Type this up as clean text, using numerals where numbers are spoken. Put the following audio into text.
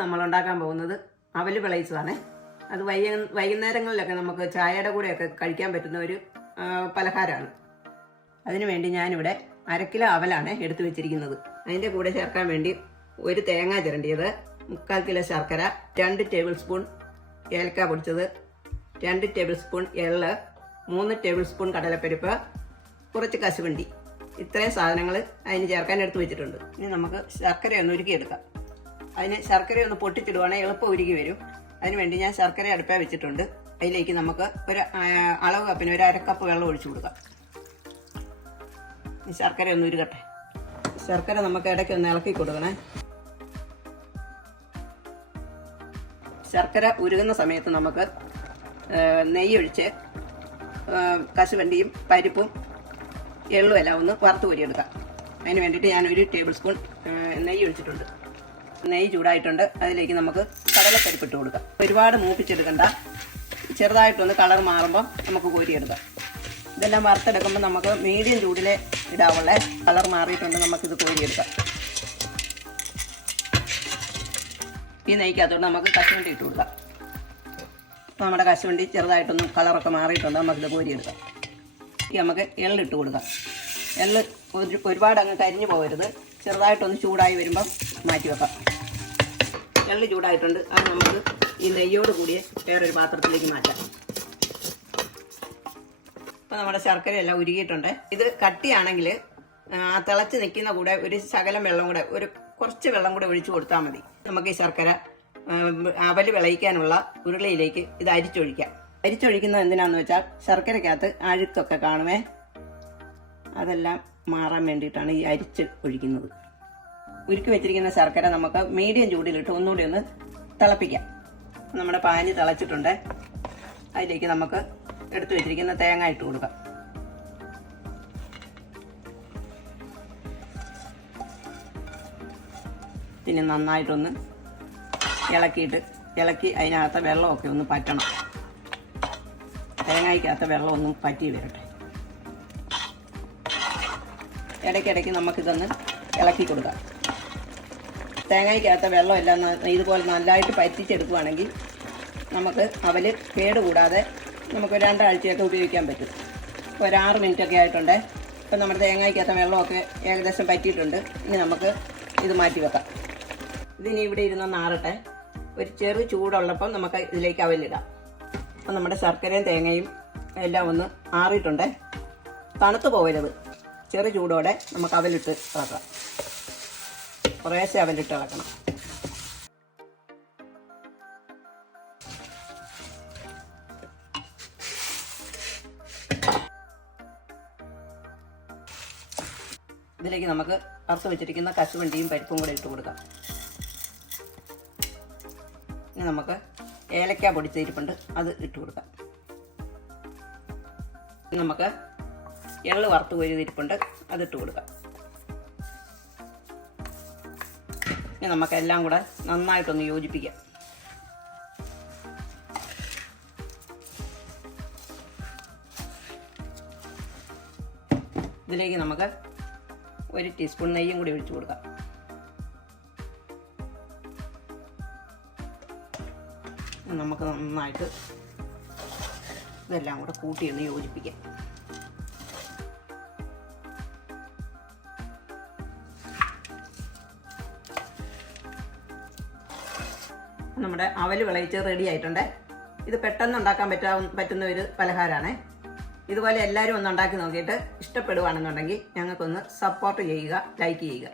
നമ്മൾ ഉണ്ടാക്കാൻ പോകുന്നത് അവൽ വിളയിച്ചതാണ്. അത് വൈകുന്നേരങ്ങളിലൊക്കെ നമുക്ക് ചായയുടെ കൂടെയൊക്കെ കഴിക്കാൻ പറ്റുന്ന ഒരു പലഹാരമാണ്. അതിനുവേണ്ടി ഞാനിവിടെ 1/2 കിലോ അവലാണ് എടുത്തു വെച്ചിരിക്കുന്നത്. അതിൻ്റെ കൂടെ ചേർക്കാൻ വേണ്ടി ഒരു തേങ്ങ ചിരണ്ടിയത്, 3/4 കിലോ ശർക്കര, 2 ടേബിൾ സ്പൂൺ ഏലക്ക പൊടിച്ചത്, 2 ടേബിൾ സ്പൂൺ എള്ള്, 3 ടേബിൾ സ്പൂൺ കടലപ്പരിപ്പ്, കുറച്ച് കശുവണ്ടി. ഇത്രയും സാധനങ്ങൾ അതിന് ചേർക്കാൻ എടുത്തു വെച്ചിട്ടുണ്ട്. ഇനി നമുക്ക് ശർക്കര ഒന്ന് ഉരുക്കിയെടുക്കാം. അതിന് ശർക്കര ഒന്ന് പൊട്ടിച്ചിടുവാണെങ്കിൽ എളുപ്പം ഉരുകി വരും. അതിനുവേണ്ടി ഞാൻ ശർക്കര അടുപ്പേ വെച്ചിട്ടുണ്ട്. അതിലേക്ക് നമുക്ക് ഒരു അളവ് കപ്പിന് ഒരു 1/2 കപ്പ് വെള്ളം ഒഴിച്ചു കൊടുക്കാം. ഈ ശർക്കര ഒന്ന് ഉരുകട്ടെ. ശർക്കര നമുക്ക് ഇടയ്ക്ക് ഒന്ന് ഇളക്കി കൊടുക്കണേ. ശർക്കര ഉരുകുന്ന സമയത്ത് നമുക്ക് നെയ്യൊഴിച്ച് കശുവണ്ടിയും പരിപ്പും എള്ളും എല്ലാം ഒന്ന് വറുത്ത് കോരിയെടുക്കാം. അതിന് വേണ്ടിയിട്ട് ഞാൻ 1 ടേബിൾ സ്പൂൺ നെയ്യ് ഒഴിച്ചിട്ടുണ്ട്. നെയ്യ് ചൂടായിട്ടുണ്ട്. അതിലേക്ക് നമുക്ക് കടലപ്പരിപ്പിട്ട് കൊടുക്കാം. ഒരുപാട് മൂപ്പിച്ചെടുക്കണ്ട, ചെറുതായിട്ടൊന്ന് കളർ മാറുമ്പോൾ നമുക്ക് കോരിയെടുക്കാം. ഇതെല്ലാം വറുത്തെടുക്കുമ്പോൾ നമുക്ക് മീഡിയം ചൂടിലെ ഇടാവുള്ള കളർ മാറിയിട്ടുണ്ട്. നമുക്കിത് കോരിയെടുക്കാം. ഈ നെയ്ക്കകത്തോട്ട് നമുക്ക് കശുവണ്ടി ഇട്ട് കൊടുക്കാം. നമ്മുടെ കശുവണ്ടി ചെറുതായിട്ടൊന്ന് കളറൊക്കെ മാറിയിട്ടുണ്ട്. നമുക്കിത് കോരിയെടുക്കാം. ഈ നമുക്ക് എള്ളിട്ട് കൊടുക്കാം. എള്ള് ഒരുപാട് അങ്ങ് കരിഞ്ഞു പോകരുത്. ചെറുതായിട്ടൊന്ന് ചൂടായി വരുമ്പം മാറ്റി വെക്കാം. എള്ള് ചൂടായിട്ടുണ്ട്. അത് നമുക്ക് ഈ നെയ്യോട് കൂടിയ വേറൊരു പാത്രത്തിലേക്ക് മാറ്റാം. അപ്പോൾ നമ്മുടെ ശർക്കരയെല്ലാം ഉരുകിയിട്ടുണ്ട്. ഇത് കട്ടിയാണെങ്കിൽ ആ തിളച്ച് നിൽക്കുന്ന കൂടെ ഒരു ശകലം വെള്ളം കൂടെ, കുറച്ച് വെള്ളം കൂടെ ഒഴിച്ചു കൊടുത്താൽ മതി. നമുക്ക് ഈ ശർക്കര അവൽ വിളയിക്കാനുള്ള ഉരുളിയിലേക്ക് ഇത് അരിച്ചൊഴിക്കാം. അരിച്ചൊഴിക്കുന്നത് എന്തിനാണെന്ന് വെച്ചാൽ ശർക്കരക്കകത്ത് അഴുക്കൊക്കെ കാണുമേ, അതെല്ലാം മാറാൻ വേണ്ടിയിട്ടാണ് ഈ അരിച്ച് ഒഴിക്കുന്നത്. ഉരുക്കി വെച്ചിരിക്കുന്ന ശർക്കര നമുക്ക് മീഡിയം ചൂടിലിട്ട് ഒന്നുകൂടി ഒന്ന് തിളപ്പിക്കാം. നമ്മുടെ പാനി തിളച്ചിട്ടുണ്ട്. അതിലേക്ക് നമുക്ക് എടുത്തു വെച്ചിരിക്കുന്ന തേങ്ങ ഇട്ട് കൊടുക്കാം. പിന്നെ നന്നായിട്ടൊന്ന് ഇളക്കി അതിനകത്ത് വെള്ളമൊക്കെ ഒന്ന് പറ്റണം. തേങ്ങയ്ക്കകത്ത് വെള്ളം ഒന്നും പറ്റി വരട്ടെ. ഇടയ്ക്കിടയ്ക്ക് നമുക്കിതൊന്ന് ഇളക്കി കൊടുക്കാം. തേങ്ങയ്ക്കകത്ത് വെള്ളമെല്ലാം ഇതുപോലെ നല്ലതായിട്ട് പറ്റിച്ചെടുക്കുകയാണെങ്കിൽ നമുക്ക് അവൽ കേടുകൂടാതെ നമുക്ക് 2 ആഴ്ചയൊക്കെ ഉപയോഗിക്കാൻ പറ്റും. ഒരു 6 മിനിറ്റൊക്കെ ആയിട്ടുണ്ട്. ഇപ്പം നമ്മുടെ തേങ്ങയ്ക്കകത്ത് വെള്ളമൊക്കെ ഏകദേശം പറ്റിയിട്ടുണ്ട്. ഇനി നമുക്ക് ഇത് മാറ്റി വെക്കാം. ഇതിനി ഇവിടെ ഇരുന്നൊന്ന് ആറട്ടെ. ഒരു ചെറു ചൂടുള്ളപ്പം നമുക്ക് ഇതിലേക്ക് അവലിടാം. അപ്പം നമ്മുടെ ശർക്കരയും തേങ്ങയും എല്ലാം ഒന്ന് ആറിയിട്ടുണ്ട്. തണുത്ത് പോകരുത്. ചെറു ചൂടോടെ നമുക്ക് അവലിട്ട് ഇളക്കാം. കുറേശ്ശെ അവലിട്ട് ഇളക്കണം. ഇതിലേക്ക് നമുക്ക് വറുത്ത് വെച്ചിരിക്കുന്ന കശുവണ്ടിയും പരിപ്പും കൂടെ ഇട്ട് കൊടുക്കാം. ഇനി നമുക്ക് ഏലക്ക പൊടിച്ചിരിപ്പുണ്ട്, അത് ഇട്ട് കൊടുക്കാം. നമുക്ക് എള്ള് വറുത്ത് കോരിയിരിപ്പുണ്ട്, അതിട്ട് കൊടുക്കാം. ഇനി നമുക്കെല്ലാം കൂടെ നന്നായിട്ടൊന്ന് യോജിപ്പിക്കാം. ഇതിലേക്ക് നമുക്ക് 1 ടീസ്പൂൺ നെയ്യും കൂടി ഒഴിച്ചു കൊടുക്കാം. നമുക്ക് നന്നായിട്ട് ഇതെല്ലാം കൂടെ കൂട്ടിയൊന്ന് യോജിപ്പിക്കാം. നമ്മുടെ അവൽ വിളയിച്ച് റെഡി ആയിട്ടുണ്ട്. ഇത് പെട്ടെന്ന് ഉണ്ടാക്കാൻ പറ്റുന്ന ഒരു പലഹാരമാണ്. ഇതുപോലെ എല്ലാവരും ഒന്ന് ഉണ്ടാക്കി നോക്കിയിട്ട് ഇഷ്ടപ്പെടുവാണെന്നുണ്ടെങ്കിൽ ഞങ്ങൾക്കൊന്ന് സപ്പോർട്ട് ചെയ്യുക, ലൈക്ക് ചെയ്യുക.